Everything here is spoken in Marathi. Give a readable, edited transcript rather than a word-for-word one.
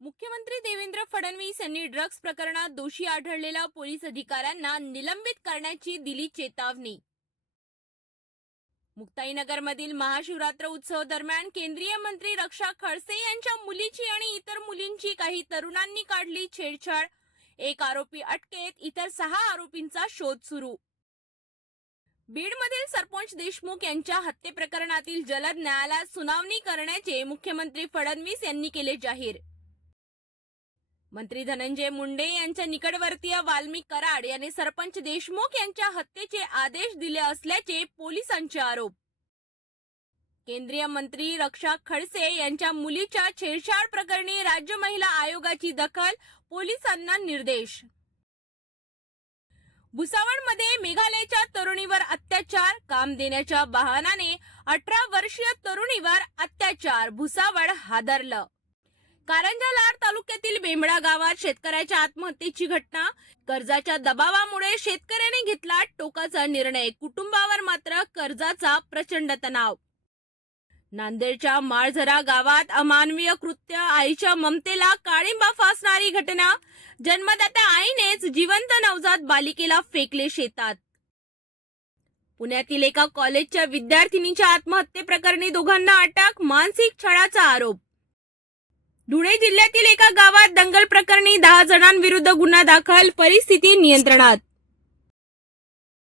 मुख्यमंत्री देवेंद्र फडणवीस यांनी ड्रग्ज प्रकरणात दोषी आढळलेल्या पोलीस अधिकाऱ्यांना निलंबित करण्याची दिली चेतावणी. मुक्ताईनगरमधील महाशिवरात्र उत्सव दरम्यान केंद्रीय मंत्री रक्षा खडसे यांच्या मुलीची आणि इतर मुलींची काही तरुणांनी काढली छेडछाड. एक आरोपी अटकेत, इतर 6 आरोपींचा शोध सुरू. बीडमधील सरपंच देशमुख यांच्या हत्ये प्रकरणातील जलद न्यायालयात सुनावणी करण्याचे मुख्यमंत्री फडणवीस यांनी केले जाहीर. मंत्री धनंजय मुंडे यांच्या निकटवर्तीय वाल्मिक कराड यांनी सरपंच देशमुख यांच्या हत्येचे आदेश दिले असल्याचे पोलिसांचे आरोप. केंद्रीय मंत्री रक्षा खडसे यांच्या मुलीच्या छेडछाड प्रकरणी राज्य महिला आयोगाची दखल, पोलिसांना निर्देश. भुसावळमध्ये मेघालयच्या तरुणीवर अत्याचार, काम देण्याच्या बहाण्याने 18 वर्षीय तरुणीवर अत्याचार, भुसावळ हादरलं. कारंजा लाड तालुक्यातील बेंबडा गावात शेतकऱ्याच्या आत्महत्येची घटना. कर्जाच्या दबावामुळे शेतकऱ्याने घेतला टोकाचा निर्णय, कुटुंबावर मात्र कर्जाचा प्रचंड तणाव. नांदेडच्या माळझरा गावात अमानवीय कृत्य, आईच्या ममतेला काळिंबा फासणारी घटना. जन्मदात्या आईनेच जिवंत नवजात बालिकेला फेकले शेतात. पुण्यातील एका कॉलेजच्या विद्यार्थिनीच्या आत्महत्येप्रकरणी दोघांना अटक, मानसिक छळाचा आरोप. धुळे जिल्ह्यातील एका गावात दंगल प्रकरणी 10 जणांविरुद्ध गुन्हा दाखल, परिस्थिती नियंत्रणात.